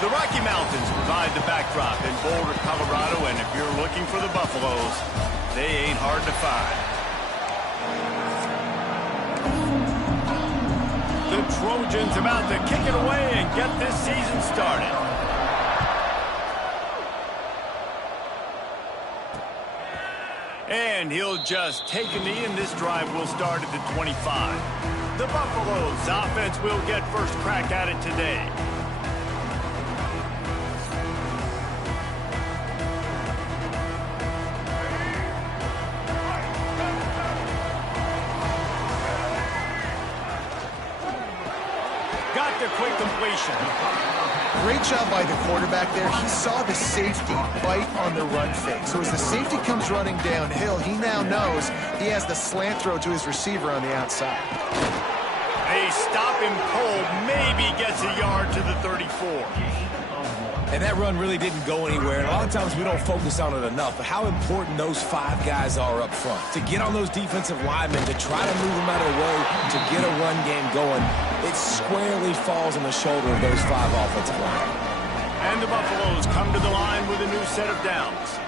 The Rocky Mountains provide the backdrop in Boulder, Colorado, and if you're looking for the Buffaloes, they ain't hard to find. The Trojans about to kick it away and get this season started. And he'll just take a knee, and this drive will start at the 25. The Buffaloes offense will get first crack at it today. Got the quick completion. Great job by the quarterback there. He saw the safety bite on the run fake. So as the safety comes running downhill, he now knows he has the slant throw to his receiver on the outside. A stop him cold, maybe gets a yard to the 34. And that run really didn't go anywhere. And a lot of times we don't focus on it enough, but how important those 5 guys are up front. To get on those defensive linemen, to try to move them out of the way, to get a run game going, it squarely falls on the shoulder of those 5 offensive linemen. And the Buffaloes come to the line with a new set of downs.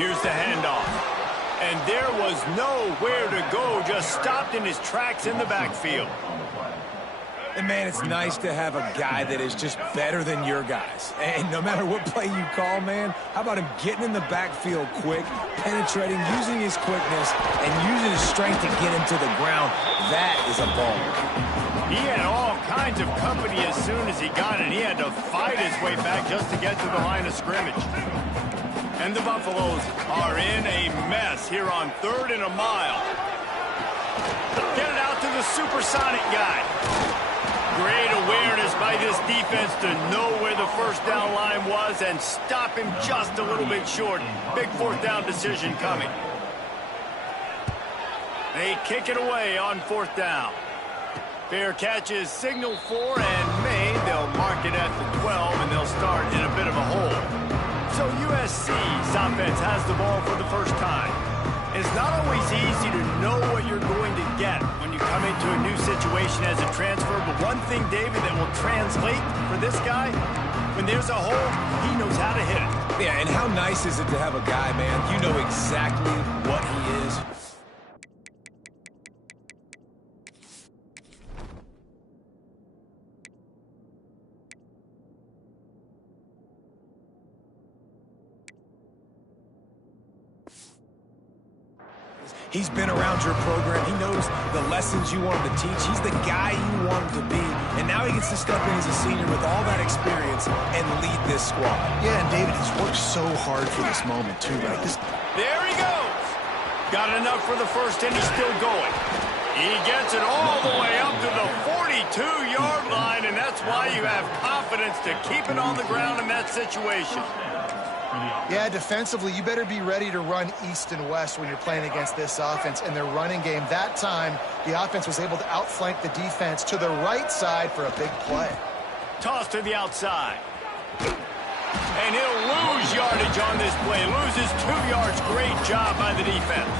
Here's the handoff. And there was nowhere to go, just stopped in his tracks in the backfield. And, man, it's nice to have a guy that is just better than your guys. And no matter what play you call, man, how about him getting in the backfield quick, penetrating, using his quickness, and using his strength to get him to the ground. That is a ball. He had all kinds of company as soon as he got it. He had to fight his way back just to get to the line of scrimmage. And the Buffaloes are in a mess here on 3rd and a mile. Get it out to the supersonic guy. Great awareness by this defense to know where the first down line was and stop him just a little bit short. Big 4th down decision coming. They kick it away on 4th down. Fair catch is signaled for and made. They'll mark it at the 12, and they'll start in a bit of a hole. So USC's offense has the ball for the first time. It's not always easy to know what you're going to get when you come into a new situation as a transfer, but one thing, David, that will translate for this guy, when there's a hole, he knows how to hit it. Yeah, and how nice is it to have a guy, man, you know exactly what he is. He's been around your program. He knows the lessons you want him to teach. He's the guy you want him to be. And now he gets to step in as a senior with all that experience and lead this squad. Yeah, and David, he's worked so hard for this moment, too, right? There he goes. Got enough for the first, and he's still going. He gets it all the way up to the 42-yard line, and that's why you have confidence to keep it on the ground in that situation. Yeah, defensively, you better be ready to run east and west when you're playing against this offense and their running game. That time, the offense was able to outflank the defense to the right side for a big play. Toss to the outside. And he'll lose yardage on this play. Loses 2 yards. Great job by the defense.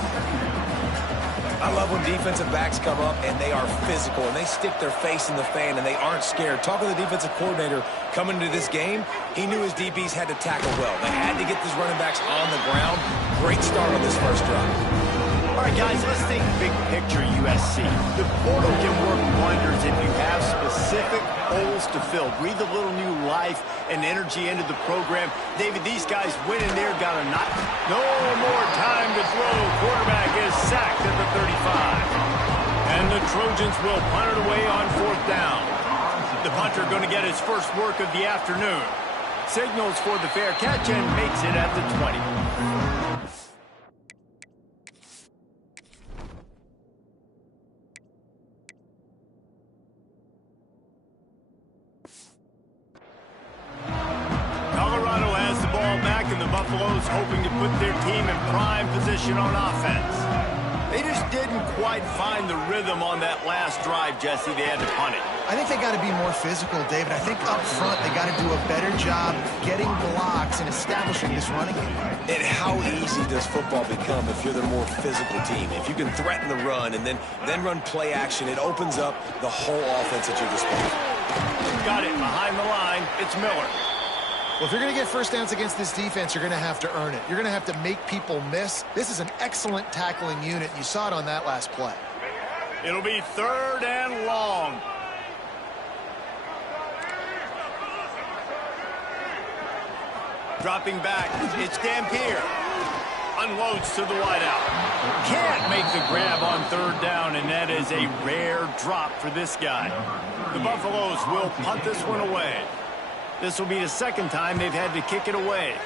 I love when defensive backs come up and they are physical and they stick their face in the fan and they aren't scared. Talking to the defensive coordinator coming into this game, he knew his DBs had to tackle well. They had to get these running backs on the ground. Great start on this first drive. All right, guys, let's think big picture USC. The portal can work wonders if you have specific holes to fill. Breathe a little new life and energy into the program. David, these guys went in there, got a knock. No more time to throw. Quarterback is sacked at the 35. And the Trojans will punt it away on 4th down. The punter going to get his first work of the afternoon. Signals for the fair catch and makes it at the 20. Buffaloes hoping to put their team in prime position on offense. They just didn't quite find the rhythm on that last drive, Jesse. They had to punt it. I think they got to be more physical, David. I think up front they got to do a better job getting blocks and establishing this running game. And how easy does football become if you're the more physical team? If you can threaten the run and then run play action, it opens up the whole offense at your disposal. Got it behind the line. It's Miller. Well, if you're going to get first downs against this defense, you're going to have to earn it. You're going to have to make people miss. This is an excellent tackling unit. You saw it on that last play. It'll be 3rd and long. Dropping back, it's Dampier. Unloads to the wideout. Can't make the grab on 3rd down, and that is a rare drop for this guy. The Buffaloes will punt this one away. This will be the 2nd time they've had to kick it away.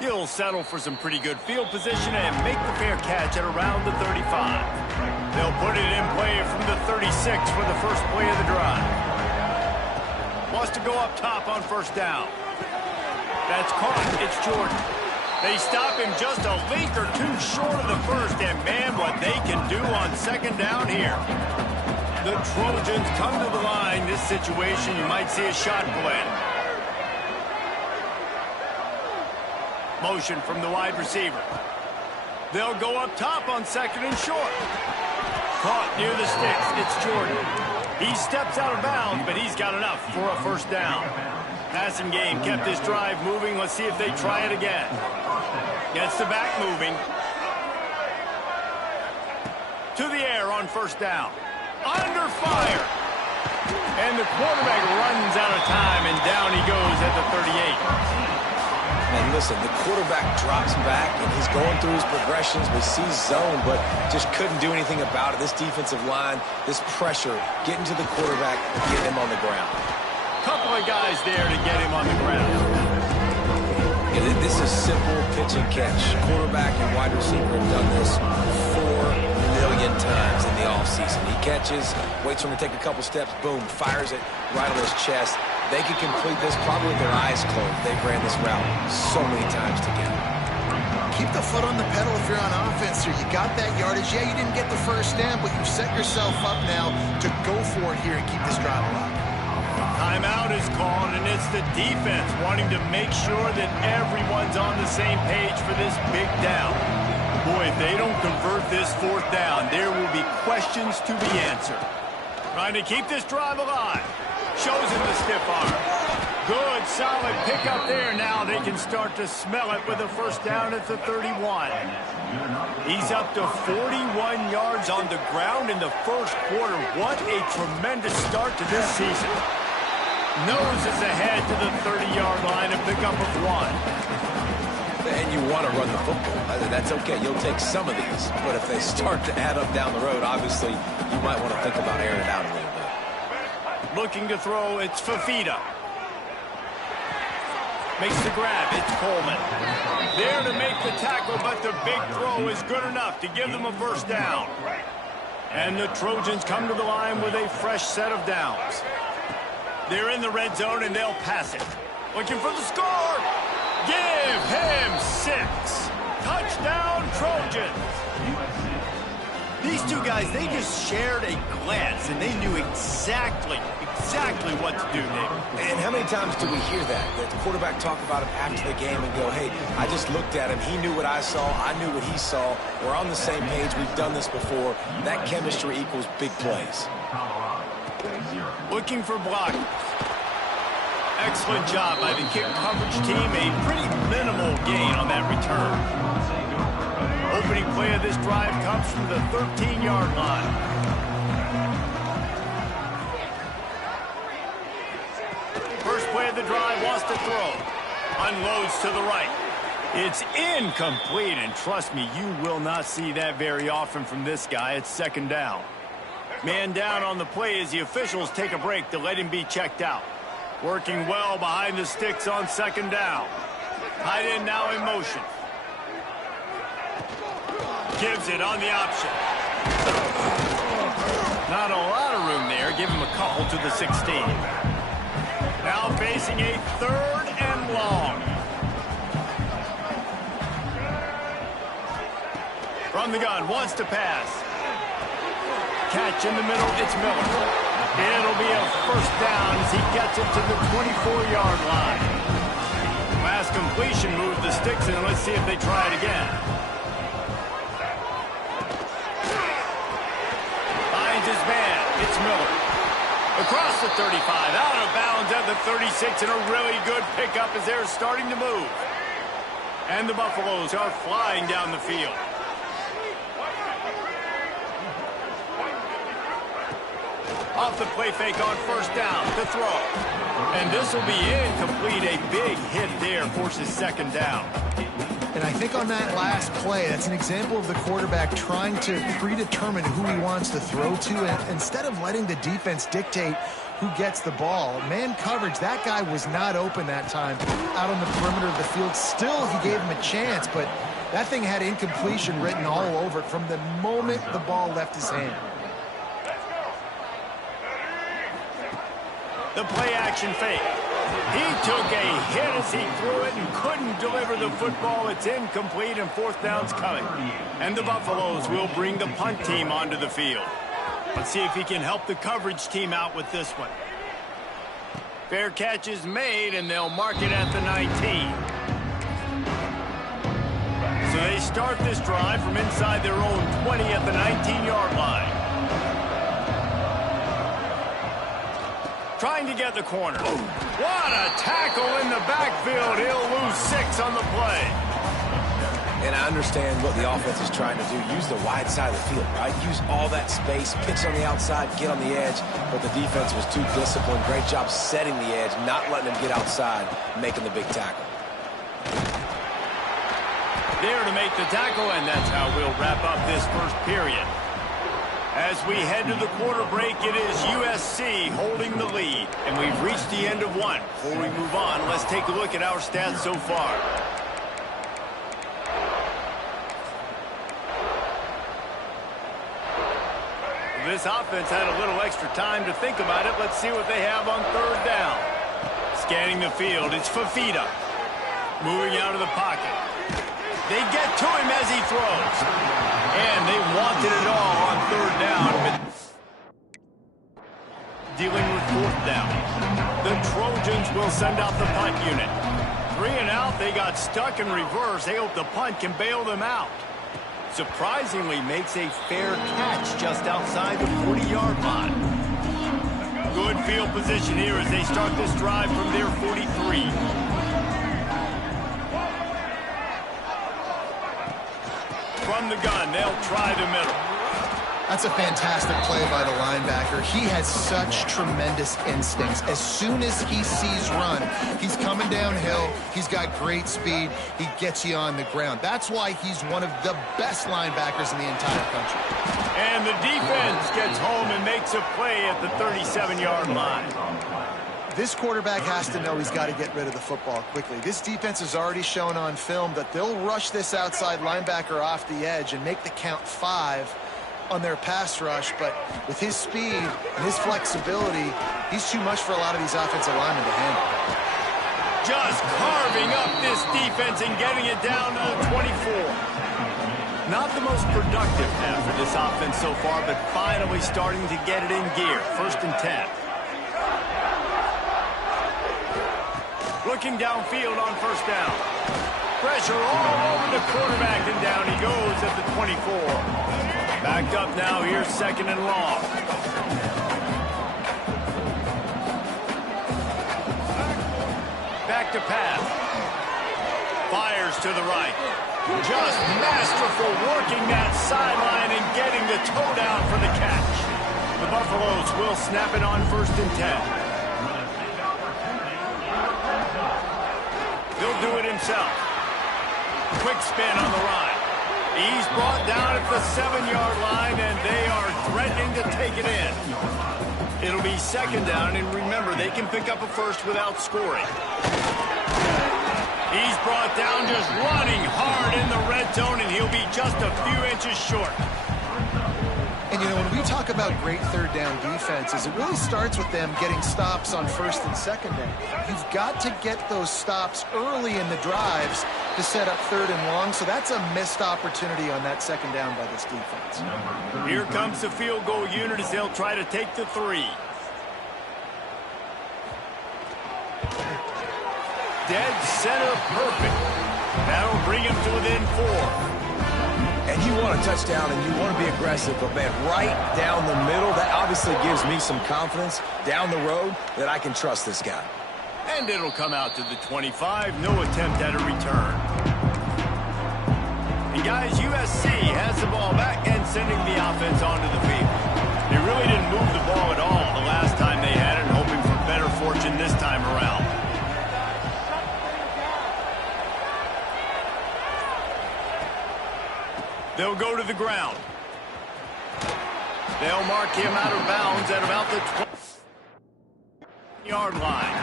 He'll settle for some pretty good field position and make the fair catch at around the 35. They'll put it in play from the 36 for the first play of the drive. Wants to go up top on 1st down. That's caught. It's Jordan. They stop him just a link or two short of the 1st, and man, what they can do on 2nd down here. The Trojans come to the line. This situation, you might see a shot play. Motion from the wide receiver. They'll go up top on 2nd and short. Caught near the sticks. It's Jordan. He steps out of bounds, but he's got enough for a 1st down. Passing game kept this drive moving. Let's see if they try it again. Gets the back moving. To the air on 1st down. Under fire. And the quarterback runs out of time, and down he goes at the 38. And listen, the quarterback drops back, and he's going through his progressions. We see zone, but just couldn't do anything about it. This defensive line, this pressure, getting to the quarterback, getting him on the ground. Couple of guys there to get him on the ground. Yeah, this is simple pitch and catch. Quarterback and wide receiver have done this 4 million times in the offseason. He catches, waits for him to take a couple steps, boom, fires it right on his chest. They could complete this probably with their eyes closed. They've ran this route so many times together. Keep the foot on the pedal if you're on offense here. You got that yardage. Yeah, you didn't get the 1st down, but you've set yourself up now to go for it here and keep this drive alive. Timeout is called, and it's the defense wanting to make sure that everyone's on the same page for this big down. Boy, if they don't convert this 4th down, there will be questions to be answered. Trying to keep this drive alive. Shows him the stiff arm. Good, solid pickup there. Now they can start to smell it with a 1st down at the 31. He's up to 41 yards on the ground in the 1st quarter. What a tremendous start to this season. Noses ahead to the 30-yard line, a pickup of 1. And you want to run the football. That's okay. You'll take some of these. But if they start to add up down the road, obviously, you might want to think about airing it out a little bit. Looking to throw, it's Fafita. Makes the grab, it's Coleman. There to make the tackle, but the big throw is good enough to give them a 1st down. And the Trojans come to the line with a fresh set of downs. They're in the red zone, and they'll pass it. Looking for the score. Give him 6. Touchdown, Trojans. These two guys, they just shared a glance, and they knew exactly what to do, David. And how many times do we hear that? That the quarterback talk about him after the game and go, hey, I just looked at him. He knew what I saw. I knew what he saw. We're on the same page. We've done this before. That chemistry equals big plays. Looking for blockers. Excellent job by the kick coverage team. A pretty minimal gain on that return. Opening play of this drive comes from the 13-yard line. First play of the drive wants to throw. Unloads to the right. It's incomplete, and trust me, you will not see that very often from this guy. It's 2nd down. Man down on the play as the officials take a break to let him be checked out. Working well behind the sticks on 2nd down. Tight end now in motion. Gives it on the option. Not a lot of room there. Give him a couple to the 16. Now facing a 3rd and long. From the gun, wants to pass. Catch in the middle, it's Miller. It'll be a first down as he gets it to the 24-yard line. Last completion moved the sticks in. Let's see if they try it again. Finds his man. It's Miller. Across the 35, out of bounds at the 36, and a really good pickup as they're starting to move. And the Buffaloes are flying down the field. Off the play fake on first down, the throw. And this will be incomplete. A big hit there forces second down. And I think on that last play, that's an example of the quarterback trying to predetermine who he wants to throw to, and instead of letting the defense dictate who gets the ball. Man coverage, that guy was not open that time out on the perimeter of the field. Still, he gave him a chance, but that thing had incompletion written all over it from the moment the ball left his hand. The play action fake. He took a hit as he threw it and couldn't deliver the football. It's incomplete and fourth down's coming. And the Buffaloes will bring the punt team onto the field. Let's see if he can help the coverage team out with this one. Fair catch is made and they'll mark it at the 19. So they start this drive from inside their own 20 at the 19-yard line. Trying to get the corner. What a tackle in the backfield. He'll lose 6 on the play. And I understand what the offense is trying to do. Use the wide side of the field, right? Use all that space, pitch on the outside, get on the edge. But the defense was too disciplined. Great job setting the edge, not letting them get outside, making the big tackle. There to make the tackle, and that's how we'll wrap up this first period. As we head to the quarter break, it is USC holding the lead. And we've reached the end of one. Before we move on, let's take a look at our stats so far. This offense had a little extra time to think about it. Let's see what they have on third down. Scanning the field, it's Fafita. Moving out of the pocket. They get to him as he throws. And they wanted it all on third down. Dealing with fourth down. The Trojans will send out the punt unit. 3 and out, they got stuck in reverse. They hope the punt can bail them out. Surprisingly makes a fair catch just outside the 40-yard line. Good field position here as they start this drive from their 43. From the gun, they'll try the middle. That's a fantastic play by the linebacker. He has such tremendous instincts. As soon as he sees run, he's coming downhill. He's got great speed. He gets you on the ground. That's why he's one of the best linebackers in the entire country. And the defense gets home and makes a play at the 37-yard line. This quarterback has to know he's got to get rid of the football quickly. This defense has already shown on film that they'll rush this outside linebacker off the edge and make the count 5 on their pass rush, but with his speed and his flexibility, he's too much for a lot of these offensive linemen to handle. Just carving up this defense and getting it down to the 24. Not the most productive half for this offense so far, but finally starting to get it in gear. 1st and 10. Looking downfield on first down. Pressure all over the quarterback, and down he goes at the 24. Backed up now, here's 2nd and long. Back to pass. Fires to the right. Just masterful working that sideline and getting the toe down for the catch. The Buffaloes will snap it on 1st and 10. He'll do it himself. Quick spin on the run. He's brought down at the 7-yard line, and they are threatening to take it in. It'll be 2nd down, and remember, they can pick up a first without scoring. He's brought down just running hard in the red zone, and he'll be just a few inches short. And, you know, when we talk about great third down defenses, it really starts with them getting stops on 1st and 2nd down. You've got to get those stops early in the drives to set up 3rd and long, so that's a missed opportunity on that 2nd down by this defense. Here comes the field goal unit as they'll try to take the 3. Dead center perfect. That'll bring him to within 4. And you want a touchdown and you want to be aggressive, but man, right down the middle, that obviously gives me some confidence down the road that I can trust this guy. And it'll come out to the 25. No attempt at a return. And guys, USC has the ball back and sending the offense onto the field. They really didn't move the ball at all the last time they had it, hoping for better fortune this time around. They'll go to the ground. They'll mark him out of bounds at about the 20-yard line.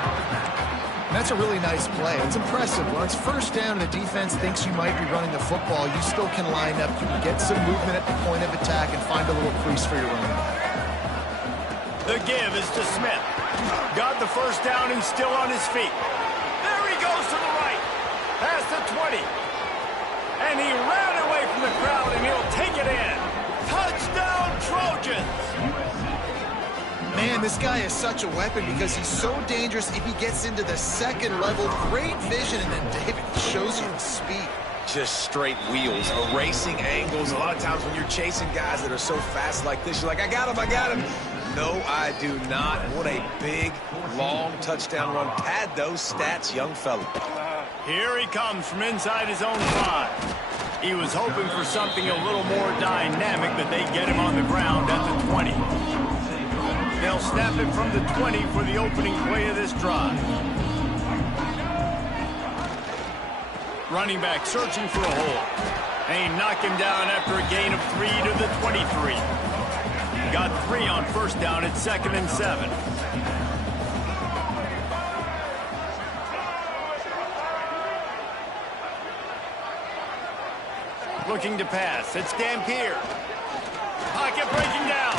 That's a really nice play. It's impressive. When it's 1st down and the defense thinks you might be running the football, you still can line up. You can get some movement at the point of attack and find a little crease for your running back. The give is to Smith. Got the 1st down and still on his feet. There he goes to the right. Past the 20. And he ran away from the crowd, and he'll take it in. Touchdown, Trojans! Man, this guy is such a weapon because he's so dangerous if he gets into the 2nd level. Great vision, and then David shows you the speed. Just straight wheels, erasing angles. A lot of times when you're chasing guys that are so fast like this, you're like, I got him. No, I do not. What a big, long touchdown run. Pad those stats, young fella. Here he comes from inside his own 5. He was hoping for something a little more dynamic, but they get him on the ground at the 20. They'll snap it from the 20 for the opening play of this drive. Running back searching for a hole. And he knocked him down after a gain of 3 to the 23. Got 3 on 1st down at 2nd and 7. Looking to pass. It's Dampier. Pocket breaking down.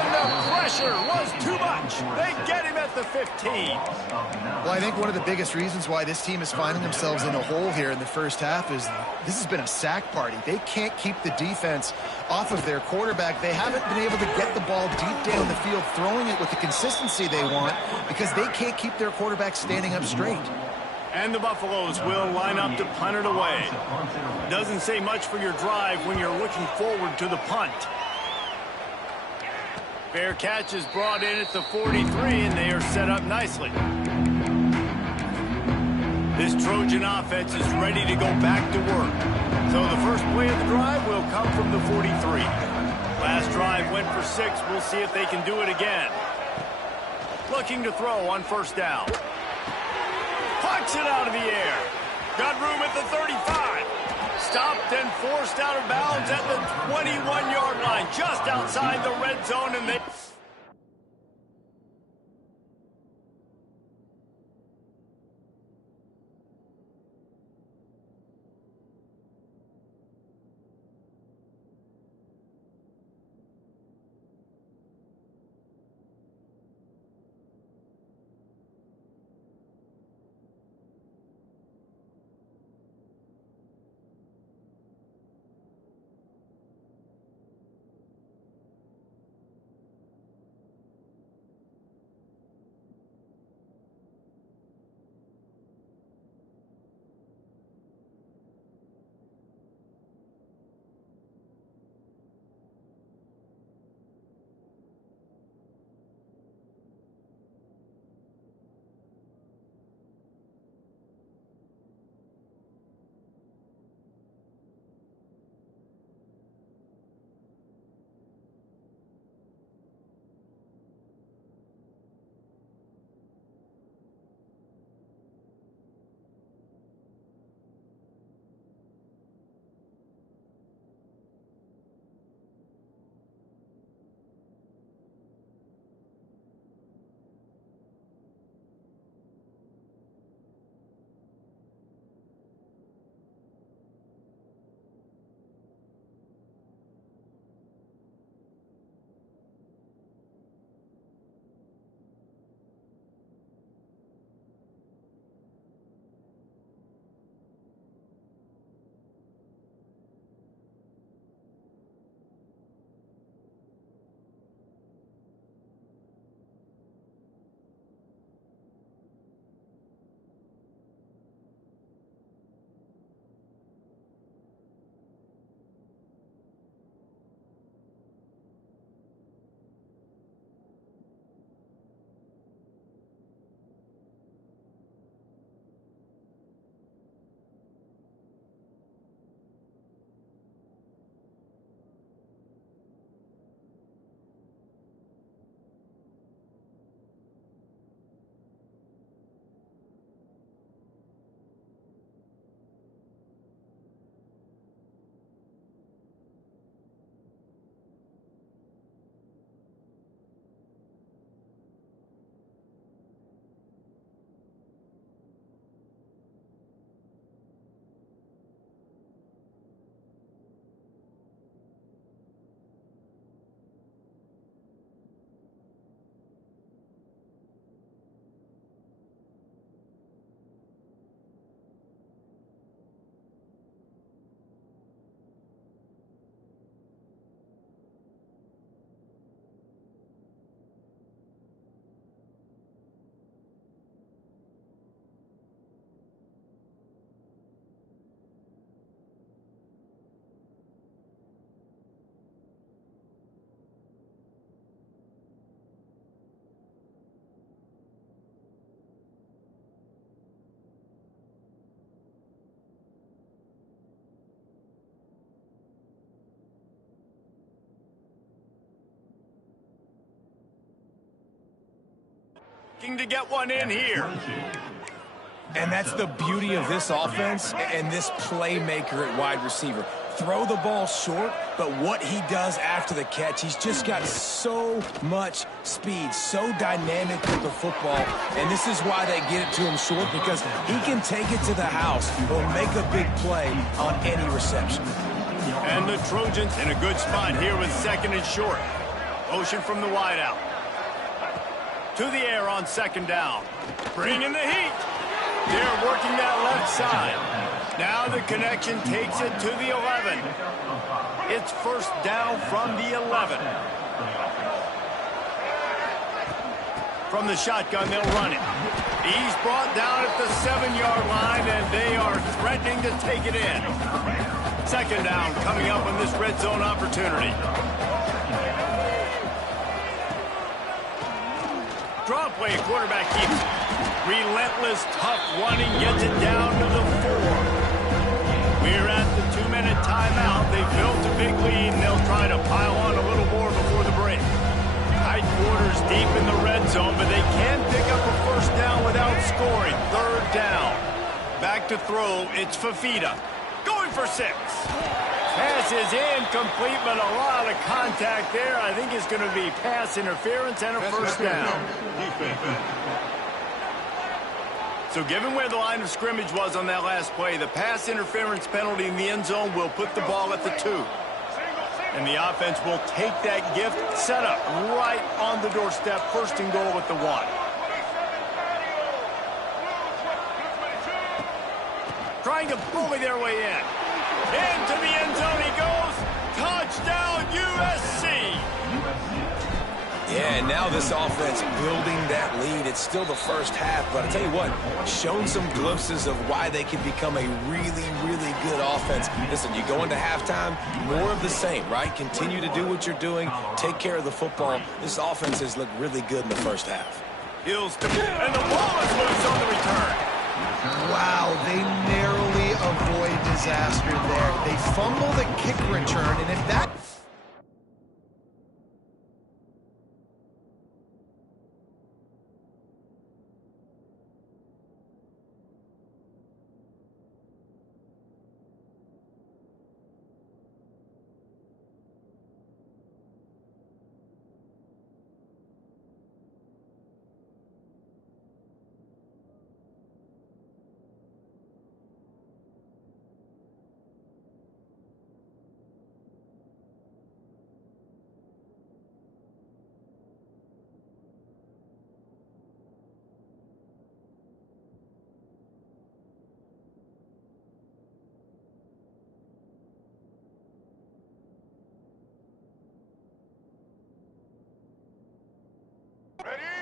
And the pressure was too much. They get him at the 15. Well, I think one of the biggest reasons why this team is finding themselves in a hole here in the 1st half is this has been a sack party. They can't keep the defense off of their quarterback. They haven't been able to get the ball deep down the field, throwing it with the consistency they want because they can't keep their quarterback standing up straight. And the Buffaloes will line up to punt it away. Doesn't say much for your drive when you're looking forward to the punt. Fair catch is brought in at the 43, and they are set up nicely. This Trojan offense is ready to go back to work. So the first play of the drive will come from the 43. Last drive went for 6. We'll see if they can do it again. Looking to throw on 1st down. Pucks it out of the air. Got room at the 35. Stopped and forced out of bounds at the 21-yard line, just outside the red zone, and they... Looking to get one in here. And that's the beauty of this offense and this playmaker at wide receiver. Throw the ball short, but what he does after the catch, he's just got so much speed, so dynamic with the football, and this is why they get it to him short, because he can take it to the house or make a big play on any reception. And the Trojans in a good spot here with 2nd and short. Motion from the wideout. To the air on 2nd down. Bringing the heat. They're working that left side. Now the connection takes it to the 11. It's 1st down from the 11. From the shotgun, they'll run it. He's brought down at the 7-yard line, and they are threatening to take it in. 2nd down coming up on this red zone opportunity. Draw play, quarterback keeps it. Relentless, tough running, gets it down to the 4. We're at the 2-minute timeout. They've built a big lead, and they'll try to pile on a little more before the break. Tight quarters deep in the red zone, but they can pick up a 1st down without scoring. 3rd down. Back to throw, it's Fafita. Going for 6. Pass is incomplete, but a lot of contact there. I think it's going to be pass interference and a 1st down. So given where the line of scrimmage was on that last play, the pass interference penalty in the end zone will put the ball at the 2. And the offense will take that gift, set up right on the doorstep, 1st and goal at the 1. Trying to bully their way in. Into the end zone he goes. Touchdown, USC. Yeah, and now this offense building that lead. It's still the first half, but I tell you what, shown some glimpses of why they can become a really, really good offense. Listen, you go into halftime, more of the same, right? Continue to do what you're doing, take care of the football. This offense has looked really good in the first half. Hills to move, and the ball is loose on the return. Wow, they narrowly avoid disaster there. They fumble the kick return, and if that...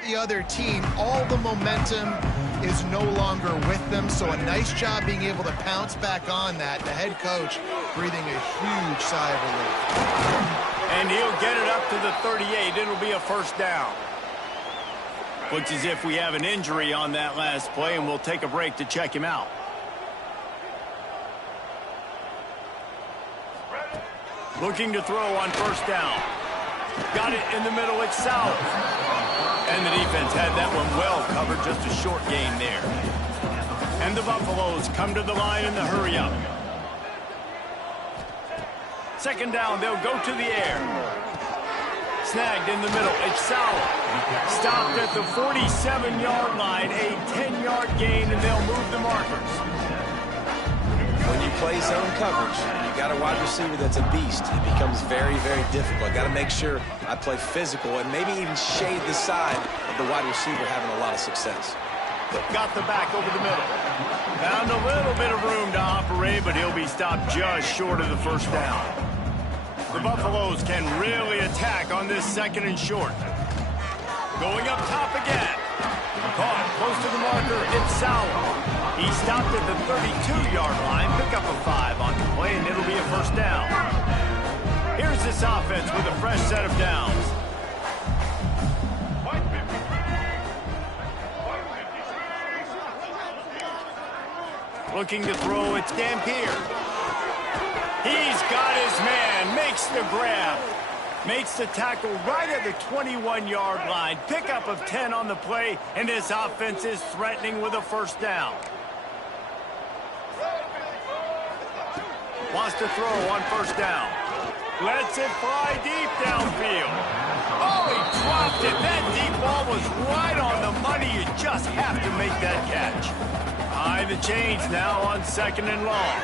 The other team, all the momentum is no longer with them, so a nice job being able to pounce back on that. The head coach breathing a huge sigh of relief. And he'll get it up to the 38. It'll be a 1st down. Looks as if we have an injury on that last play, and we'll take a break to check him out. Looking to throw on 1st down. Got it in the middle, it's Sauer. And the defense had that one well covered, just a short gain there. And the Buffaloes come to the line in the hurry-up. 2nd down, they'll go to the air. Snagged in the middle, it's Sauer. Stopped at the 47-yard line, a 10-yard gain, and they'll move the markers. When you play zone coverage, you got a wide receiver that's a beast. It becomes very, very difficult. Got to make sure I play physical and maybe even shade the side of the wide receiver having a lot of success. Got the back over the middle. Found a little bit of room to operate, but he'll be stopped just short of the 1st down. The Buffaloes can really attack on this 2nd and short. Going up top again. Caught close to the marker, it's Sauer. He stopped at the 32-yard line, pick up a 5 on the play, and it'll be a 1st down. Here's this offense with a fresh set of downs. Looking to throw, it's Dampier. He's got his man, makes the grab. Makes the tackle right at the 21-yard line. Pickup of 10 on the play, and this offense is threatening with a first down. Wants to throw on first down. Lets it fly deep downfield. Oh, he dropped it. That deep ball was right on the money. You just have to make that catch. High the chains now on 2nd and long.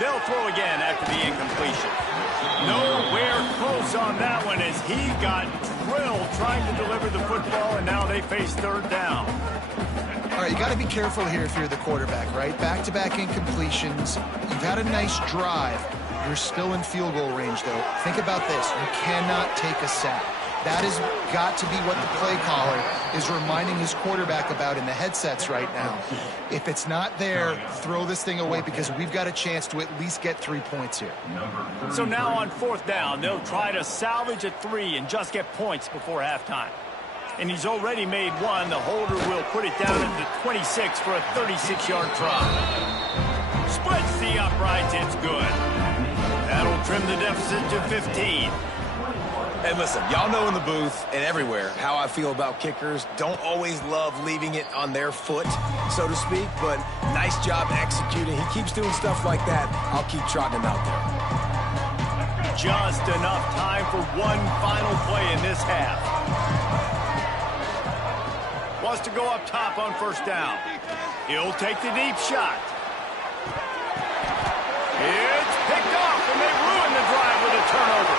They'll throw again after the incompletion. Nowhere close on that one as he got drilled trying to deliver the football, and now they face 3rd down. All right, you got to be careful here if you're the quarterback, right? Back-to-back incompletions. You've had a nice drive. You're still in field goal range, though. Think about this. You cannot take a sack. That has got to be what the play caller is reminding his quarterback about in the headsets right now. If it's not there, throw this thing away because we've got a chance to at least get 3 points here. So now on 4th down, they'll try to salvage a 3 and just get points before halftime. And he's already made one. The holder will put it down at the 26 for a 36-yard try. Splits the uprights. It's good. That'll trim the deficit to 15. And listen, y'all know in the booth and everywhere how I feel about kickers. Don't always love leaving it on their foot, so to speak, but nice job executing. He keeps doing stuff like that. I'll keep trotting him out there. Just enough time for one final play in this half. Wants to go up top on 1st down. He'll take the deep shot. It's picked off, and they ruin the drive with a turnover.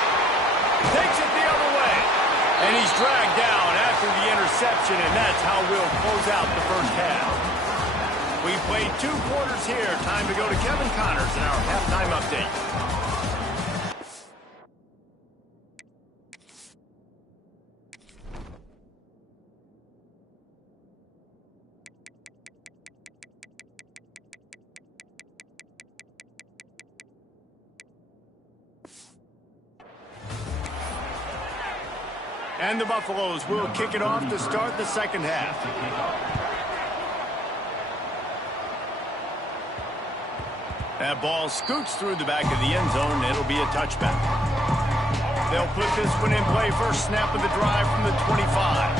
Takes it the other way. And he's dragged down after the interception, and that's how we'll close out the first half. We played 2 quarters here. Time to go to Kevin Connors in our halftime update. And the Buffaloes will kick it off to start the 2nd half. That ball scoots through the back of the end zone. It'll be a touchback. They'll put this one in play. First snap of the drive from the 25.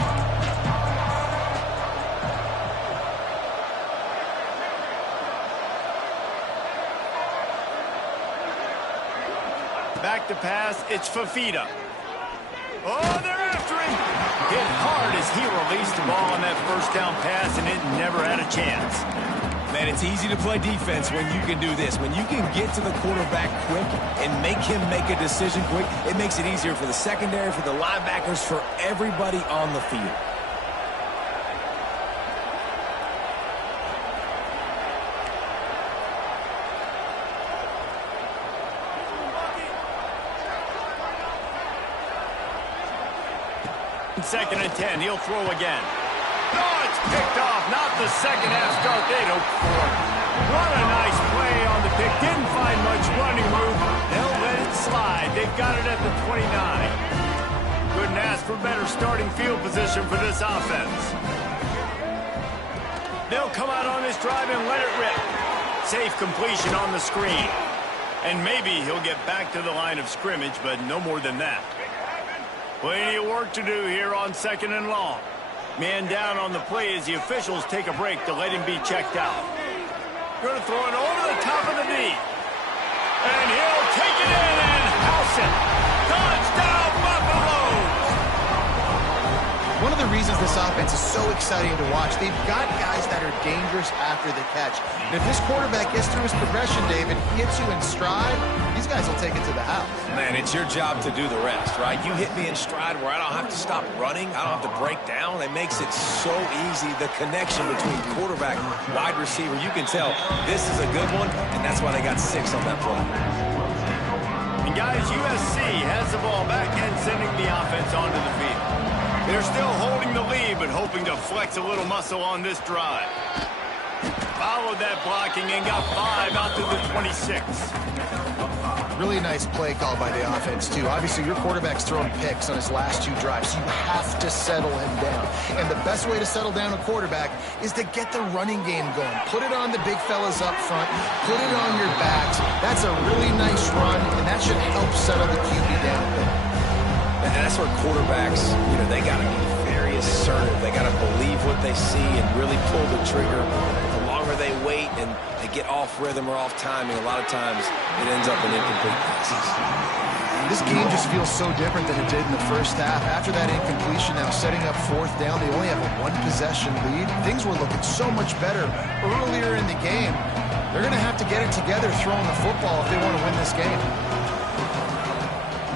Back to pass. It's Fafita. Oh, they're after him. Hit hard as he released the ball on that first down pass, and it never had a chance. Man, it's easy to play defense when you can do this. When you can get to the quarterback quick and make him make a decision quick, it makes it easier for the secondary, for the linebackers, for everybody on the field. Second and 10, he'll throw again. Oh, it's picked off. Not the second half start they'd hoped for. What a nice play on the pick. Didn't find much running room. They'll let it slide. They've got it at the 29. Couldn't ask for better starting field position for this offense. They'll come out on this drive and let it rip. Safe completion on the screen. And maybe he'll get back to the line of scrimmage, but no more than that. Plenty of work to do here on 2nd and long. Man down on the play as the officials take a break to let him be checked out. Going to throw it over the top of the knee. And he'll take it in and house it. Touchdown, Buffaloes! One of the reasons this offense is so exciting to watch, they've got guys that are dangerous after the catch. And if this quarterback gets through his progression, David, gets you in stride, these guys will take it to the house. Man, it's your job to do the rest, right? You hit me in stride where I don't have to stop running. I don't have to break down. It makes it so easy. The connection between quarterback and wide receiver, you can tell this is a good one, and that's why they got 6 on that play. And guys, USC has the ball back and sending the offense onto the field. They're still holding the lead, but hoping to flex a little muscle on this drive. Follow followed that blocking and got 5 out to the 26. Really nice play call by the offense, too. Obviously, your quarterback's throwing picks on his last 2 drives, so you have to settle him down. And the best way to settle down a quarterback is to get the running game going. Put it on the big fellas up front. Put it on your backs. That's a really nice run, and that should help settle the QB down a bit. And that's where quarterbacks, they got to be very assertive. They got to believe what they see and really pull the trigger. The longer they wait and they get off rhythm or off timing, a lot of times it ends up in incomplete passes. This game just feels so different than it did in the first half. After that incompletion, now setting up 4th down, they only have a 1-possession lead. Things were looking so much better earlier in the game. They're going to have to get it together throwing the football if they want to win this game.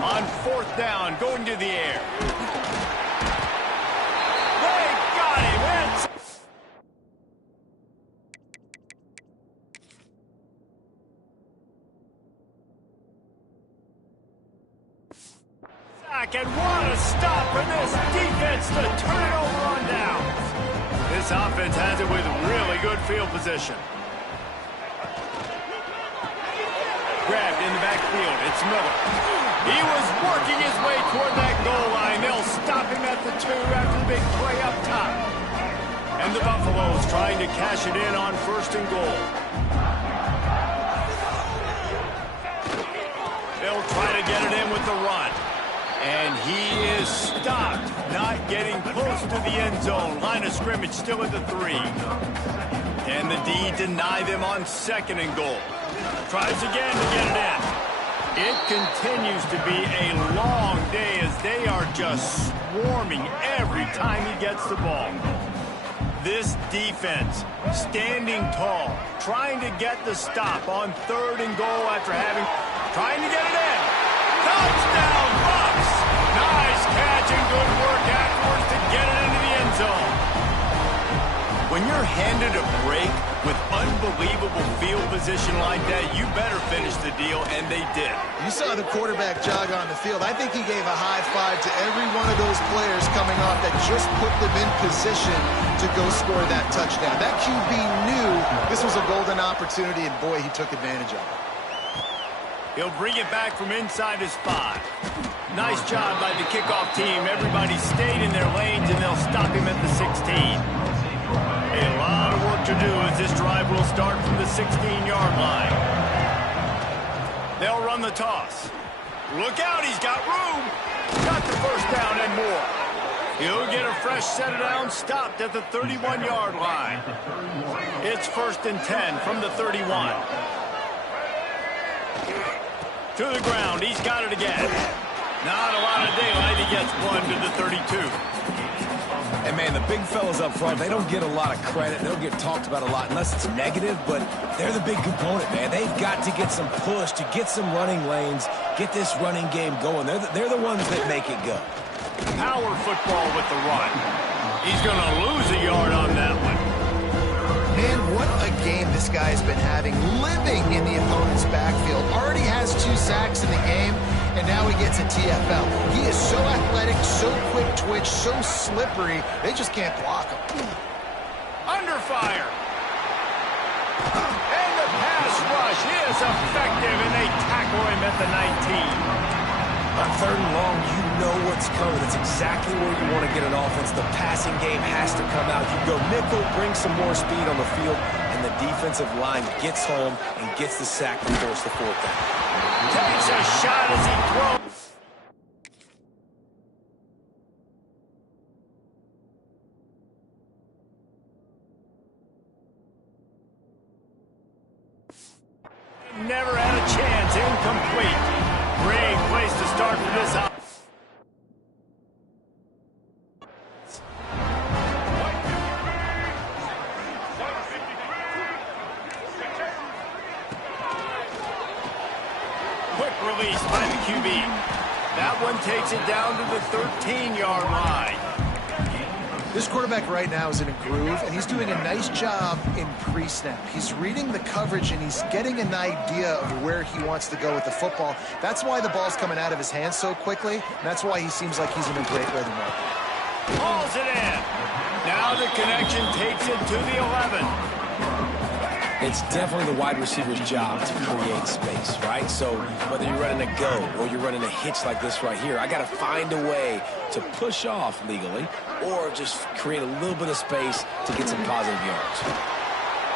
On 4th down, going to the air. They got him. And what a stop for this defense to turn it over on downs. This offense has it with really good field position. Grabbed in the backfield. It's Miller. He was working his way toward that goal line. They'll stop him at the 2 after the big play up top. And the Buffaloes trying to cash it in on 1st and goal. They'll try to get it in with the run. And he is stopped, not getting close to the end zone. Line of scrimmage still at the 3. And the D deny them on 2nd and goal. Tries again to get it in. It continues to be a long day as they are just swarming every time he gets the ball. This defense standing tall, trying to get the stop on 3rd and goal after trying to get it in. Touchdown, Bucks! Nice catch and good work afterwards to get it into the end zone. When you're handed a break with unbelievable field position like that, you better finish the deal, and they did. You saw the quarterback jog on the field. I think he gave a high five to every one of those players coming off that just put them in position to go score that touchdown. That QB knew this was a golden opportunity, and boy, he took advantage of it. He'll bring it back from inside his 5. Nice job by the kickoff team. Everybody stayed in their lanes, and they'll stop him at the 16. A lot of work to do as this drive will start from the 16-yard line. They'll run the toss. Look out, he's got room. Got the 1st down and more. He'll get a fresh set down, stopped at the 31-yard line. It's 1st and 10 from the 31. To the ground, he's got it again. Not a lot of daylight, he gets 1 to the 32. And, man, the big fellas up front, they don't get a lot of credit. They don't get talked about a lot unless it's negative, but they're the big component, man. They've got to get some push, to get some running lanes, get this running game going. They're the ones that make it go. Power football with the run. He's going to lose a yard on that one. Man, what a game this guy's been having, living in the opponent's backfield. Already has 2 sacks in the game, and now he gets a TFL. He is so athletic, so quick twitch, so slippery, they just can't block him. Under fire. And the pass rush is effective, and they tackle him at the 19. On 3rd and long, you know what's coming. It's exactly where you want to get an offense. The passing game has to come out. You go nickel, bring some more speed on the field, and the defensive line gets home and gets the sack to force the 4th down. Takes a shot as he throws. Never had a chance. Incomplete. Great place to start for this offense. Quick release by the QB. That one takes it down to the 13-yard line. This quarterback right now is in a groove, and he's doing a nice job in pre-snap. He's reading the coverage, and he's getting an idea of where he wants to go with the football. That's why the ball's coming out of his hands so quickly, and that's why he seems like he's in a great rhythm right now. Hauls it in. Now the connection takes it to the 11. It's definitely the wide receiver's job to create space, right? So whether you're running a go or you're running a hitch like this right here, I got to find a way to push off legally or just create a little bit of space to get some positive yards.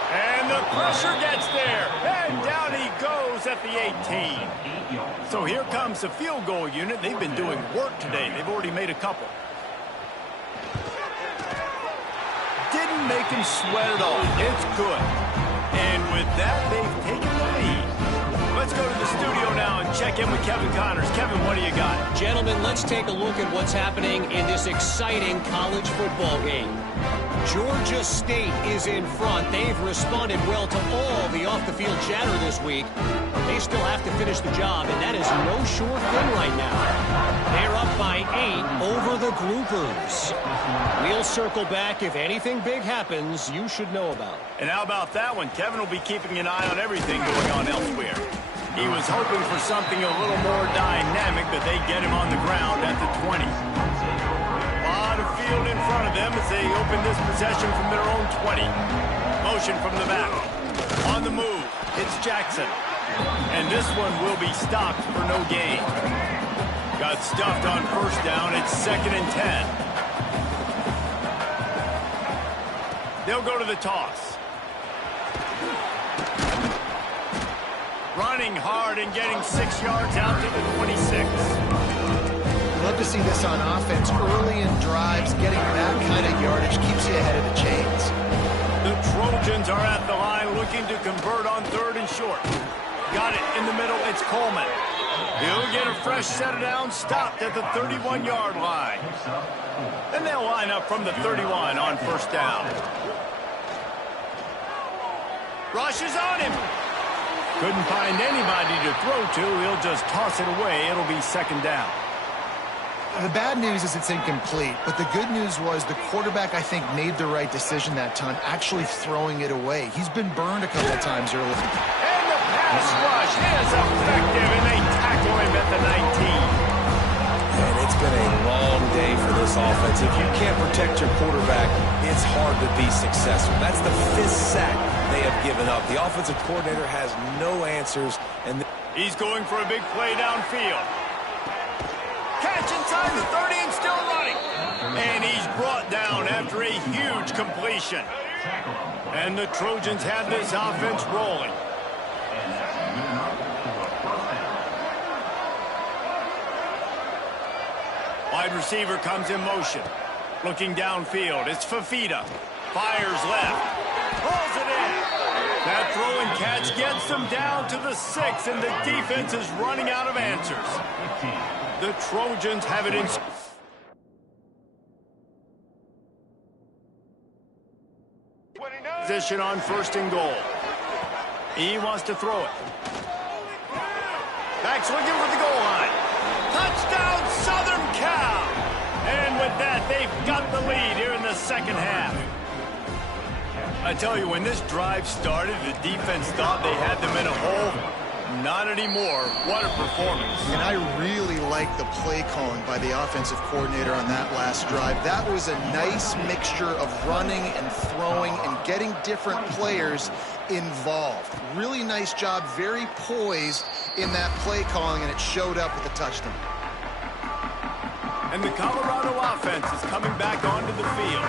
And the pressure gets there. And down he goes at the 18. So here comes the field goal unit. They've been doing work today. They've already made a couple. Didn't make him sweat at all. It's good. And with that, they've taken the lead. Let's go to the studio now and check in with Kevin Connors. Kevin, what do you got? Gentlemen, let's take a look at what's happening in this exciting college football game. Georgia State is in front. They've responded well to all the off-the-field chatter this week. They still have to finish the job, and that is no sure thing right now. They're up by 8 over the Groupers. We'll circle back. If anything big happens, you should know about. And how about that one? Kevin will be keeping an eye on everything going on elsewhere. He was hoping for something a little more dynamic, but they get him on the ground at the 20. Field in front of them as they open this possession from their own 20. Motion from the back. On the move, it's Jackson. And this one will be stopped for no gain. Got stuffed on first down. It's 2nd and 10. They'll go to the toss. Running hard and getting 6 yards out to the 26. Love to see this on offense early in drives. Getting that kind of yardage keeps you ahead of the chains. The Trojans are at the line looking to convert on 3rd and short. Got it in the middle. It's Coleman. He'll get a fresh set of downs, stopped at the 31-yard line. And they'll line up from the 31 on first down. Rush is on him. Couldn't find anybody to throw to. He'll just toss it away. It'll be 2nd down. The bad news is it's incomplete, but the good news was the quarterback, I think, made the right decision that time, actually throwing it away. He's been burned a couple of times early. And the pass rush is effective, and they tackle him at the 19. And it's been a long day for this offense. If you can't protect your quarterback, it's hard to be successful. That's the 5th sack they have given up. The offensive coordinator has no answers. And he's going for a big play downfield. Catch inside the 30 and still running. And he's brought down after a huge completion. And the Trojans have this offense rolling. Wide receiver comes in motion. Looking downfield. It's Fafita. Fires left. Pulls it in. That throw and catch gets them down to the 6, and the defense is running out of answers. The Trojans have it in position on 1st and goal. He wants to throw it. Back's looking for the goal line. Touchdown, Southern Cal! And with that, they've got the lead here in the 2nd half. I tell you, when this drive started, the defense thought they had them in a hole. Not anymore. What a performance. And I really like the play calling by the offensive coordinator on that last drive. That was a nice mixture of running and throwing and getting different players involved. Really nice job, very poised in that play calling, and it showed up with a touchdown. And the Colorado offense is coming back onto the field.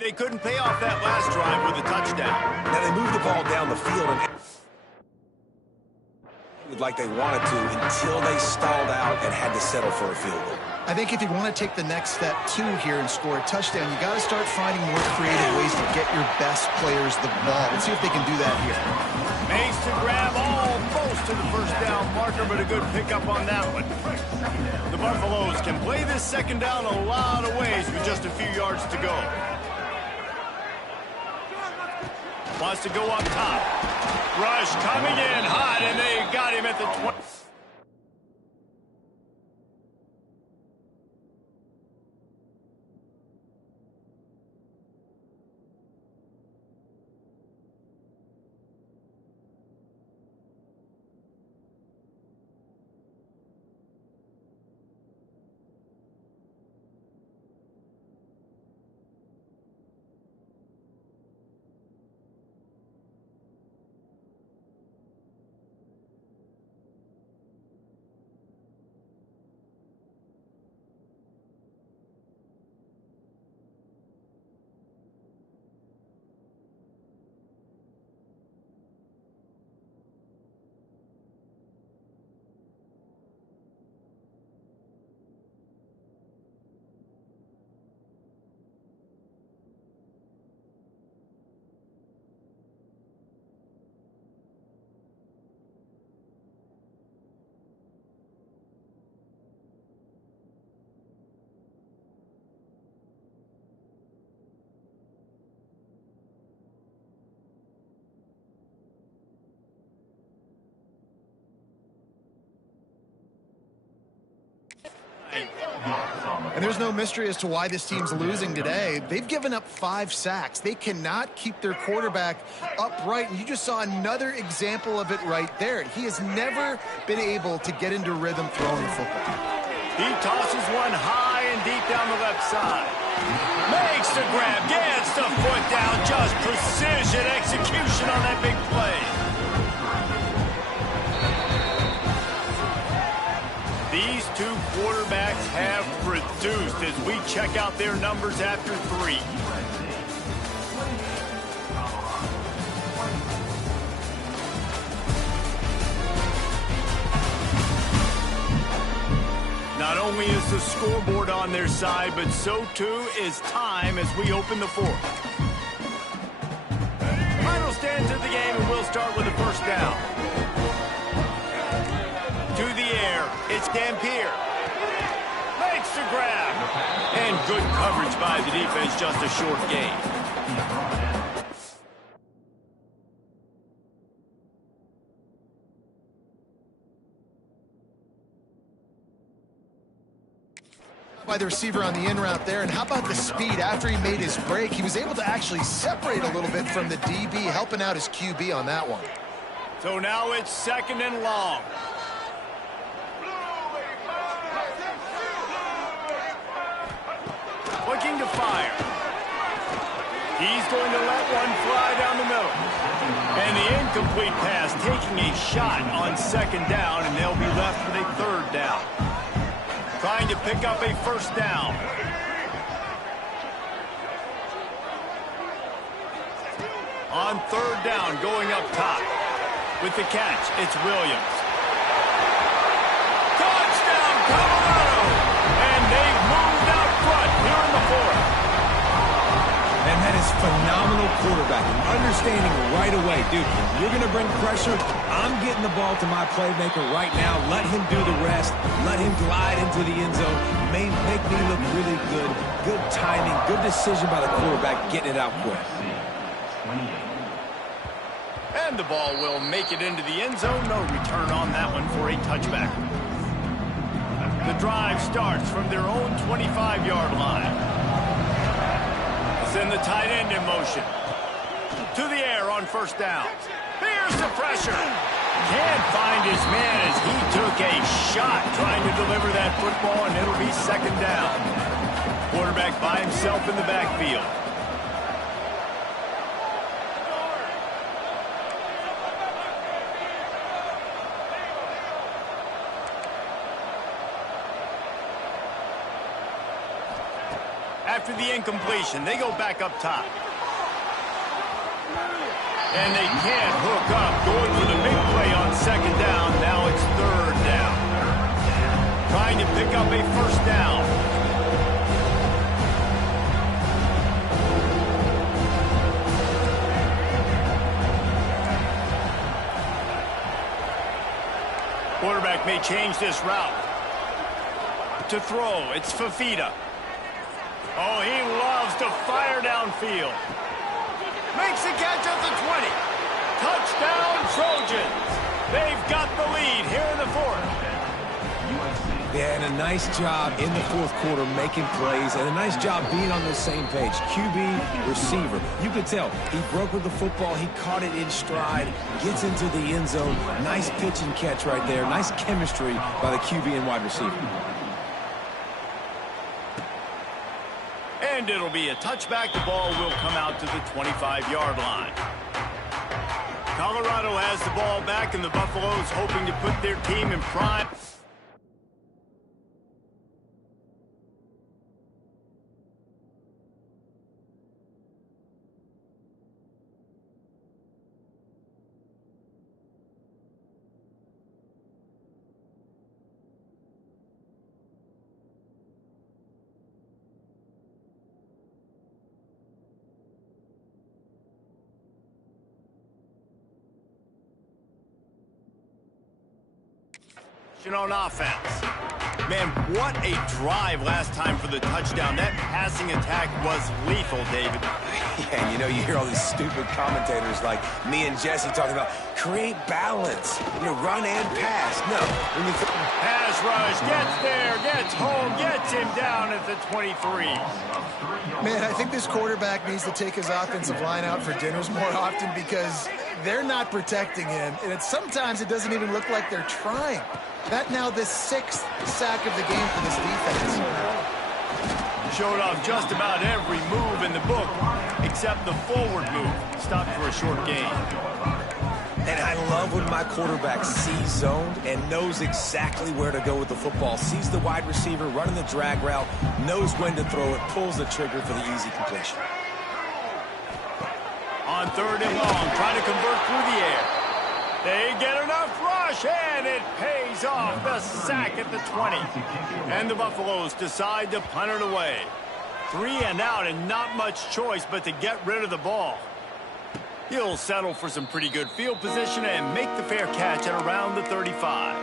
They couldn't pay off that last drive with a touchdown. Now they moved the ball down the field and like they wanted to until they stalled out and had to settle for a field goal. I think if you want to take the next step, too, here and score a touchdown, you got to start finding more creative ways to get your best players the ball. Let's see if they can do that here. Makes the grab almost to the first down marker, but a good pickup on that one. The Buffaloes can play this second down a lot of ways with just a few yards to go. Wants to go up top. Rush coming in hot, and they got him at the 20. And there's no mystery as to why this team's losing today. They've given up 5 sacks. They cannot keep their quarterback upright. And you just saw another example of it right there. He has never been able to get into rhythm throwing the football. He tosses one high and deep down the left side. Makes the grab, gets the foot down, just precision execution on that big play. These two quarterbacks have produced as we check out their numbers after 3. Not only is the scoreboard on their side, but so too is time as we open the 4th. Final stands of the game, and we'll start with the first down. To the air, it's Dampier. Makes the grab. And good coverage by the defense, just a short gain. By the receiver on the in route there, and how about the speed after he made his break? He was able to actually separate a little bit from the DB, helping out his QB on that one. So now it's 2nd and long. Looking to fire. He's going to let one fly down the middle. And the incomplete pass taking a shot on 2nd down, and they'll be left with a 3rd down. Trying to pick up a 1st down. On 3rd down, going up top. With the catch, it's Williams. Touchdown, Colorado! And they've moved out front here in the 4th. And that is phenomenal quarterbacking. Understanding right away, dude, you're going to bring pressure. I'm getting the ball to my playmaker right now. Let him do the rest. Let him glide into the end zone. Make me look really good. Good timing. Good decision by the quarterback getting it out quick. And the ball will make it into the end zone. No return on that one for a touchback. The drive starts from their own 25-yard line. Send the tight end in motion. To the air on 1st down. Here's the pressure. Can't find his man as he took a shot trying to deliver that football, and it'll be 2nd down. Quarterback by himself in the backfield. after the incompletion. They go back up top. And they can't hook up. Going for the big play on second down. Now it's third down. Trying to pick up a first down. Quarterback may change this route. To throw, it's Fafita. Oh, he loves to fire downfield. Makes the catch at the 20. Touchdown, Trojans. They've got the lead here in the fourth. Yeah, and a nice job in the fourth quarter making plays, and a nice job being on the same page. QB, receiver. You could tell he broke with the football. He caught it in stride, gets into the end zone. Nice pitch and catch right there. Nice chemistry by the QB and wide receiver. And it'll be a touchback. The ball will come out to the 25-yard line. Colorado has the ball back, and the Buffaloes hoping to put their team in prime. On offense. Man, what a drive last time for the touchdown. That passing attack was lethal, David. Yeah, and you know, you hear all these stupid commentators like me and Jesse talking about create balance, you know, run and pass. No, when you pass rush, gets there, gets home, gets him down at the 23. Man, I think this quarterback needs to take his offensive line out for dinners more often because they're not protecting him, and sometimes it doesn't even look like they're trying. That now the 6th sack of the game for this defense. Showed off just about every move in the book, except the forward move. Stopped for a short gain. And I love when my quarterback sees zoned and knows exactly where to go with the football. Sees the wide receiver running the drag route, knows when to throw it, pulls the trigger for the easy completion. On third and long, trying to convert through the air. They get enough rush, and it pays off. The sack at the 20. And the Buffaloes decide to punt it away. 3 and out, and not much choice but to get rid of the ball. He'll settle for some pretty good field position and make the fair catch at around the 35.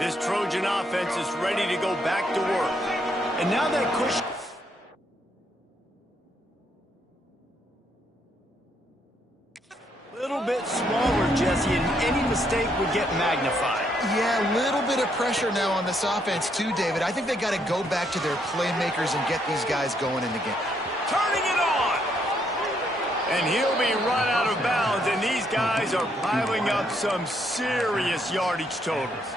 This Trojan offense is ready to go back to work. And now that cushion... little bit smaller, Jesse, and any mistake would get magnified. Yeah, a little bit of pressure now on this offense too, David. I think they got to go back to their playmakers and get these guys going in the game. Turning it on! And he'll be run out of bounds, and these guys are piling up some serious yardage totals.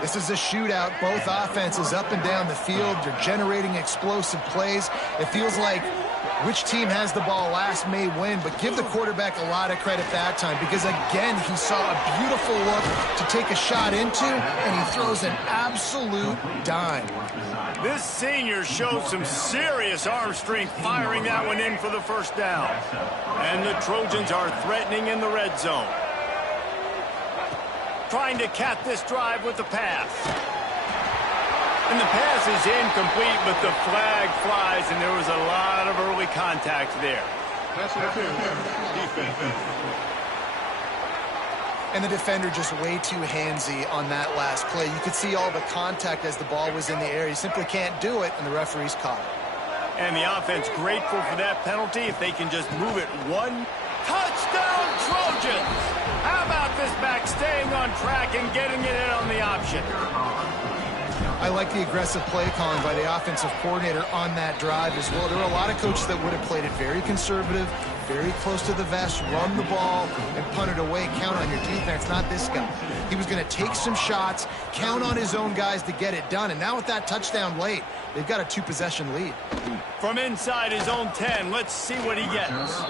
This is a shootout. Both offenses up and down the field. They're generating explosive plays. It feels like which team has the ball last may win, but give the quarterback a lot of credit that time because, again, he saw a beautiful look to take a shot into, and he throws an absolute dime. This senior showed some serious arm strength firing that one in for the first down. And the Trojans are threatening in the red zone. Trying to cap this drive with the pass. And the pass is incomplete, but the flag flies, and there was a lot of early contact there. And the defender just way too handsy on that last play. You could see all the contact as the ball was in the air. He simply can't do it, and the referee's caught it. And the offense grateful for that penalty if they can just move it one. Touchdown, Trojans! How about this back staying on track and getting it in on the option? I like the aggressive play calling by the offensive coordinator on that drive as well. There were a lot of coaches that would have played it very conservative, very close to the vest, run the ball, and punt it away. Count on your defense, not this guy. He was going to take some shots, count on his own guys to get it done. And now with that touchdown late, they've got a 2-possession lead. From inside his own 10, let's see what he gets.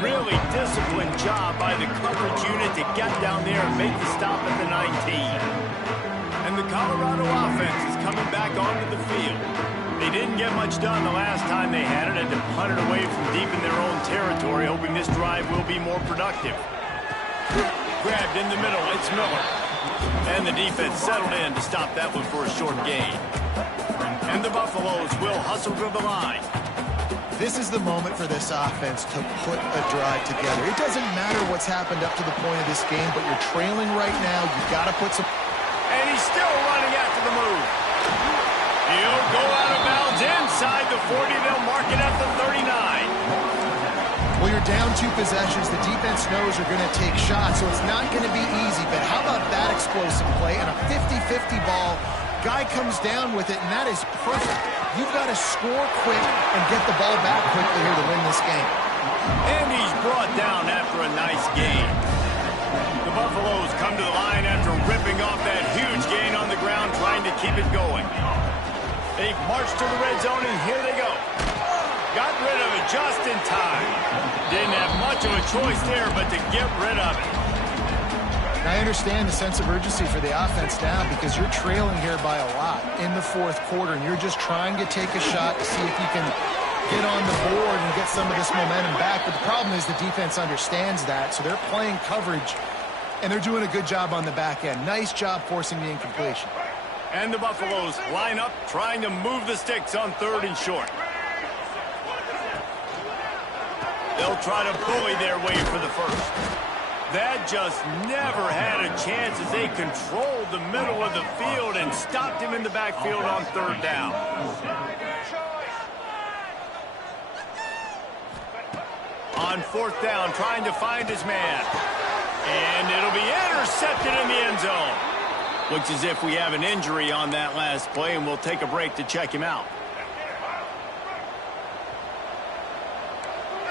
Really disciplined job by the coverage unit to get down there and make the stop at the 19. And the Colorado offense is coming back onto the field. They didn't get much done the last time they had it, and to punt it away from deep in their own territory, hoping this drive will be more productive. Grabbed in the middle, it's Miller. And the defense settled in to stop that one for a short gain. And the Buffaloes will hustle to the line. This is the moment for this offense to put a drive together. It doesn't matter what's happened up to the point of this game, but you're trailing right now. You've got to put some... And he's still running after the move. He'll go out of bounds inside the 40. They'll mark it at the 39. Well, you're down 2 possessions. The defense knows you're going to take shots, so it's not going to be easy. But how about that explosive play and a 50-50 ball? Guy comes down with it, and that is perfect. You've got to score quick and get the ball back quickly here to win this game. And he's brought down after a nice gain. The Buffaloes come to the line after ripping off that huge gain on the ground, trying to keep it going. They march to the red zone, and here they go. Got rid of it just in time. Didn't have much of a choice there, but to get rid of it. I understand the sense of urgency for the offense now because you're trailing here by a lot in the fourth quarter, and you're just trying to take a shot to see if you can get on the board and get some of this momentum back. But the problem is the defense understands that, so they're playing coverage, and they're doing a good job on the back end. Nice job forcing the incompletion. And the Buffaloes line up, trying to move the sticks on 3rd and short. They'll try to bully their way for the first. That just never had a chance as they controlled the middle of the field and stopped him in the backfield on 3rd down. On 4th down, trying to find his man. And it'll be intercepted in the end zone. Looks as if we have an injury on that last play, and we'll take a break to check him out.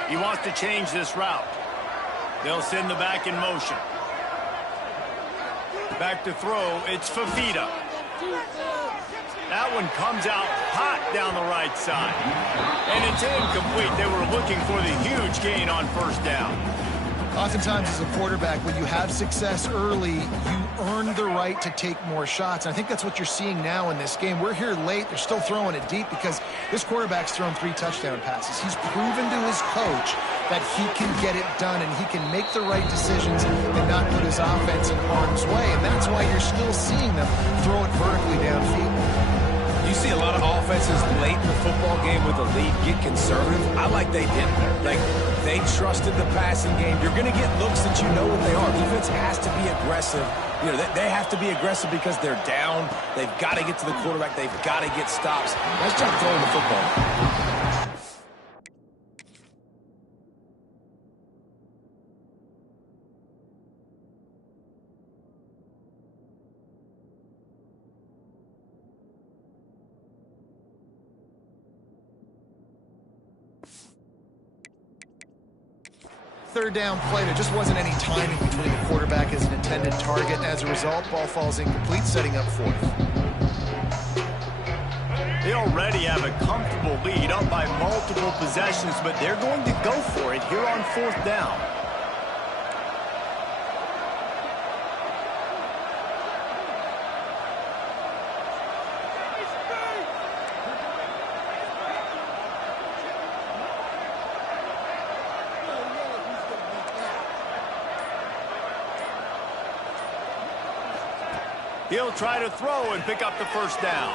He wants to change this route. They'll send the back in motion. Back to throw, it's Fafita. That one comes out hot down the right side. And it's incomplete. They were looking for the huge gain on 1st down. Oftentimes as a quarterback, when you have success early, you earn the right to take more shots. And I think that's what you're seeing now in this game. We're here late. They're still throwing it deep because this quarterback's thrown 3 touchdown passes. He's proven to his coach that he can get it done and he can make the right decisions and not put his offense in harm's way. And that's why you're still seeing them throw it vertically downfield. You see a lot of offenses late in the football game with a lead get conservative. I like they didn't. Like, they trusted the passing game. You're going to get looks that you know what they are. Defense has to be aggressive. You know, they have to be aggressive because they're down. They've got to get to the quarterback. They've got to get stops. Nice job throwing the football. Third down play. There just wasn't any timing between the quarterback as an intended target. And as a result, ball falls incomplete, setting up 4th. They already have a comfortable lead up by multiple possessions, but they're going to go for it here on 4th down. He'll try to throw and pick up the 1st down.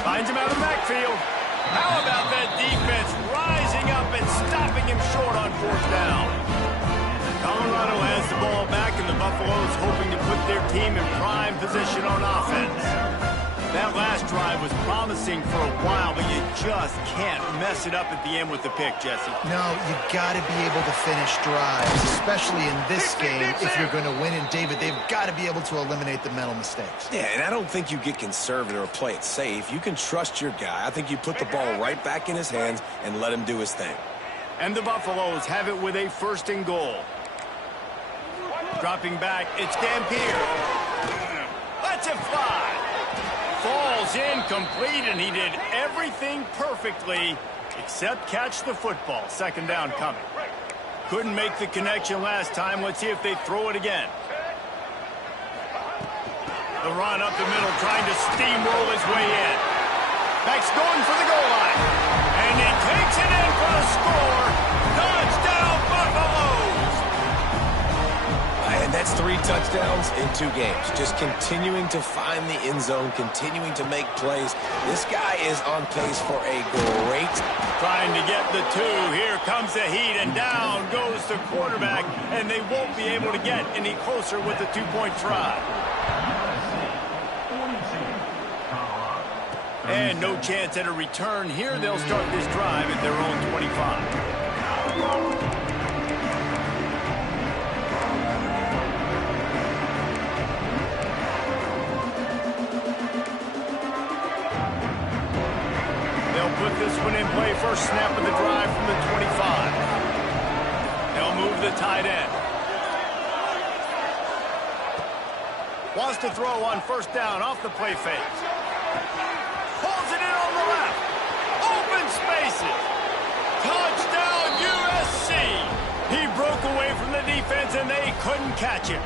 Finds him out of the backfield. How about that defense rising up and stopping him short on 4th down? Colorado has the ball back, and the Buffaloes hoping to put their team in prime position on offense. That last drive was promising for a while, but you just can't mess it up at the end with the pick, Jesse. No, you got to be able to finish drives, especially in this game if you're going to win. And, David, they've got to be able to eliminate the mental mistakes. Yeah, and I don't think you get conservative or play it safe. You can trust your guy. I think you put the ball right back in his hands and let him do his thing. And the Buffaloes have it with a 1st and goal. Dropping back, it's Dampier. Lets it fly. Falls incomplete, and he did everything perfectly except catch the football. 2nd down coming. Couldn't make the connection last time. Let's see if they throw it again. The run up the middle, trying to steamroll his way in. Back's going for the goal line. And he takes it in for the score. Touchdown, Buffaloes! And that's 3 touchdowns in 2 games. Just continuing to find the end zone, continuing to make plays. This guy is on pace for a great... Trying to get the 2. Here comes the heat, and down goes the quarterback, and they won't be able to get any closer with the 2-point try. And no chance at a return here. They'll start this drive at their own 25. Put this one in play. First snap of the drive from the 25. They'll move the tight end. Wants to throw on first down off the play fake. Pulls it in on the left. Open spaces. Touchdown USC. He broke away from the defense and they couldn't catch him.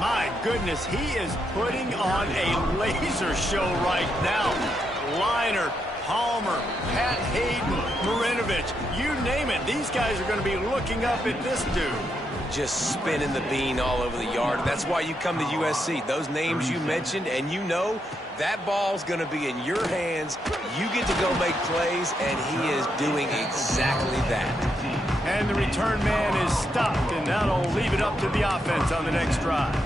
My goodness, he is putting on a laser show right now. Liner, Palmer, Pat Hayden, Marinovich, you name it. These guys are going to be looking up at this dude. Just spinning the bean all over the yard. That's why you come to USC. Those names you mentioned, and you know that ball's going to be in your hands. You get to go make plays, and he is doing exactly that. And the return man is stopped, and that'll leave it up to the offense on the next drive.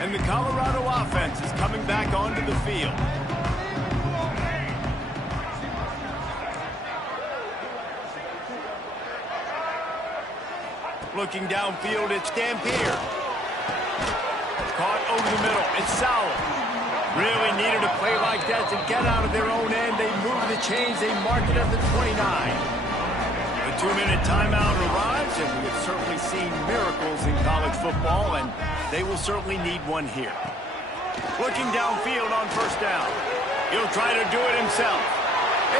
And the Colorado offense is coming back onto the field. Looking downfield, it's Dampier. Caught over the middle, it's Sowell. Really needed a play like that to get out of their own end. They move the chains, they mark it at the 29. A 2-minute timeout arrives, and we have certainly seen miracles in college football, and they will certainly need one here. Looking downfield on first down. He'll try to do it himself.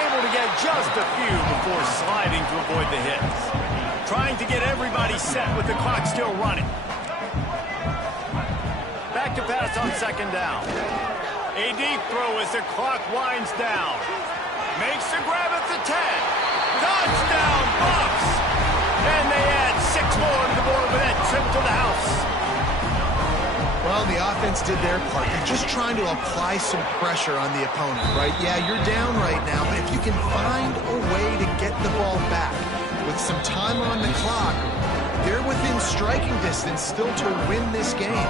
Able to get just a few before sliding to avoid the hits. Trying to get everybody set with the clock still running. Back to pass on second down. A deep throw as the clock winds down. Makes the grab at the 10. Touchdown, Buffs! And they add 6 more to the board with that trip to the house. Well, the offense did their part. They're just trying to apply some pressure on the opponent, right? Yeah, you're down right now, but if you can find a way to get the ball back with some time on the clock, they're within striking distance still to win this game.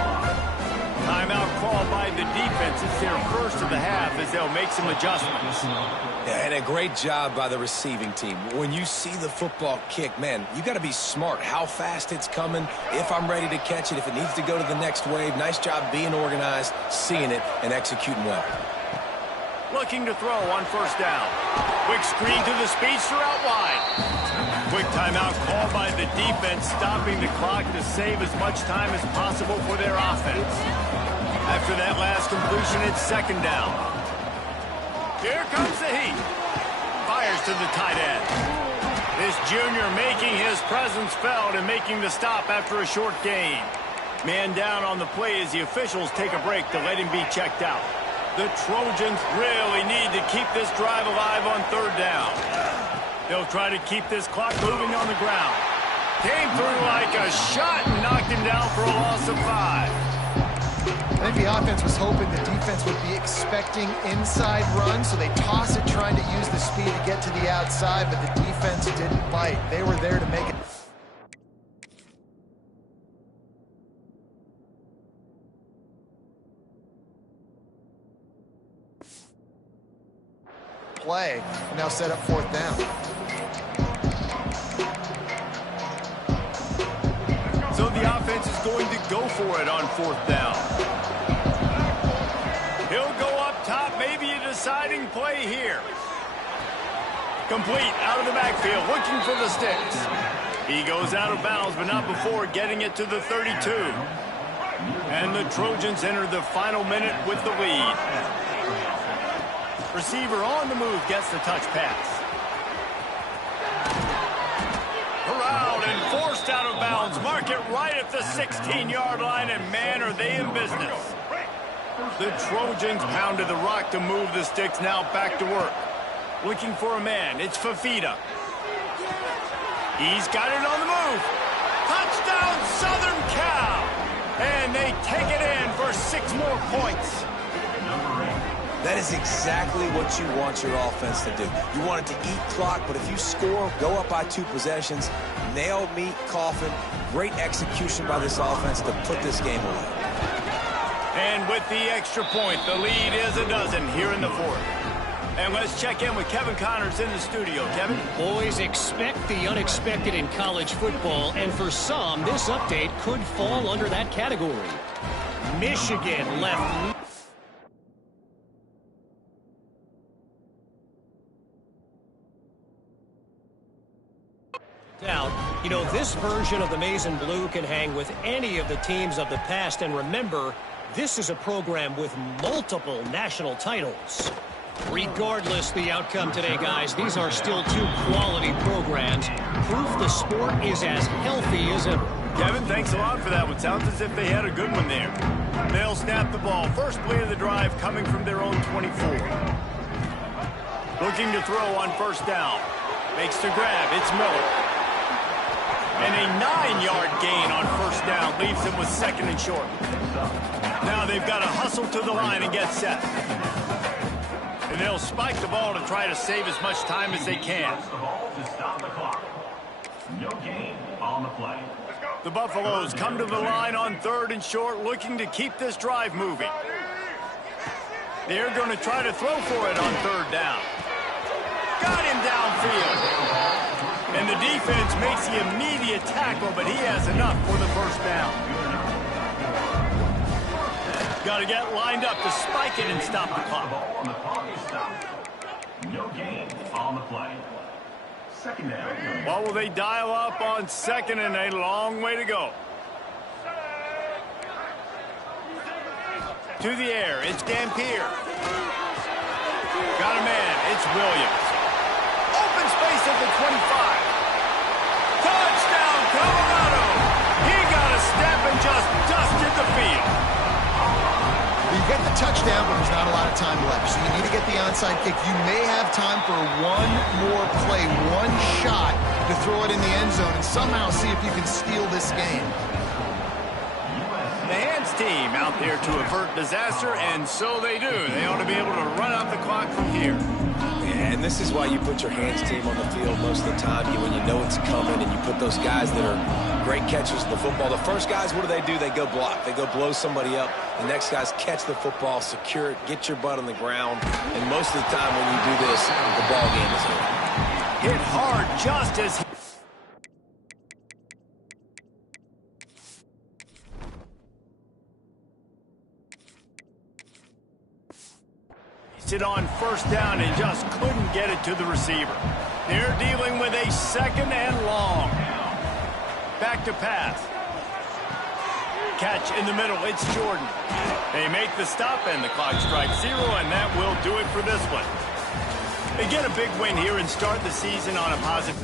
Timeout called by the defense. It's their first of the half as they'll make some adjustments. Yeah, and a great job by the receiving team. When you see the football kick, man, you got to be smart how fast it's coming, if I'm ready to catch it, if it needs to go to the next wave. Nice job being organized, seeing it, and executing well. Looking to throw on first down. Quick screen to the speedster out wide. Quick timeout called by the defense, stopping the clock to save as much time as possible for their offense. After that last completion, it's second down. Here comes the heat. Fires to the tight end. This junior making his presence felt and making the stop after a short gain. Man down on the play as the officials take a break to let him be checked out. The Trojans really need to keep this drive alive on third down. They'll try to keep this clock moving on the ground. Came through like a shot and knocked him down for a loss of 5. I think the offense was hoping the defense would be expecting inside runs, so they toss it trying to use the speed to get to the outside, but the defense didn't bite. They were there to make it. Play, now set up fourth down. So the offense is going to go for it on fourth down. He'll go up top, maybe a deciding play here. Complete out of the backfield, looking for the sticks. He goes out of bounds, but not before getting it to the 32. And the Trojans enter the final minute with the lead. Receiver on the move gets the touch pass. Corralled and forced out of bounds. Mark it right at the 16-yard line, and man, are they in business. The Trojans pounded the rock to move the sticks, now back to work. Looking for a man, it's Fafita. He's got it on the move. Touchdown, Southern Cal! And they take it in for 6 more points. That is exactly what you want your offense to do. You want it to eat clock, but if you score, go up by 2 possessions, nail meat, coffin, great execution by this offense to put this game away. And with the extra point, the lead is a dozen here in the 4th. And let's check in with Kevin Connors in the studio. Kevin? Boys, expect the unexpected in college football, and for some, this update could fall under that category. Michigan left. Down. You know, this version of the Maize and Blue can hang with any of the teams of the past, and remember, this is a program with multiple national titles. Regardless the outcome today, guys, these are still 2 quality programs. Proof the sport is as healthy as ever. Kevin, thanks a lot for that one. Sounds as if they had a good one there. They'll snap the ball. First play of the drive coming from their own 24. Looking to throw on first down. Makes the grab. It's Miller. And a 9-yard gain on first down leaves them with 2nd and short. Now they've got to hustle to the line and get set. And they'll spike the ball to try to save as much time as they can. No gain on the play. The Buffaloes come to the line on 3rd and short, looking to keep this drive moving. They're going to try to throw for it on 3rd down. Got him downfield. And the defense makes the immediate tackle, but he has enough for the first down. Got to get lined up to spike it and stop the clock. No gain on the play. 2nd down. What will they dial up on 2nd and a long way to go? To the air, it's Dampier. Got a man, it's Williams. Open space at the 25. Touchdown, Colorado! He got a step and just dusted the field. You get the touchdown, but there's not a lot of time left, so you need to get the onside kick. You may have time for one more play, one shot to throw it in the end zone and somehow see if you can steal this game. The Hands team out there to avert disaster, and so they do. They ought to be able to run out the clock from here. Yeah, and this is why you put your Hands team on the field most of the time, when you know it's coming, and you put those guys that are great catchers of the football. The first guys, what do? They go block. They go blow somebody up. The next guys catch the football, secure it, get your butt on the ground. And most of the time when you do this, the ball game is over. Hit hard just as... it on first down and just couldn't get it to the receiver. They're dealing with a 2nd and long. Back to pass. Catch in the middle, it's Jordan. They make the stop and the clock strikes 0, and that will do it for this one. They get a big win here and start the season on a positive...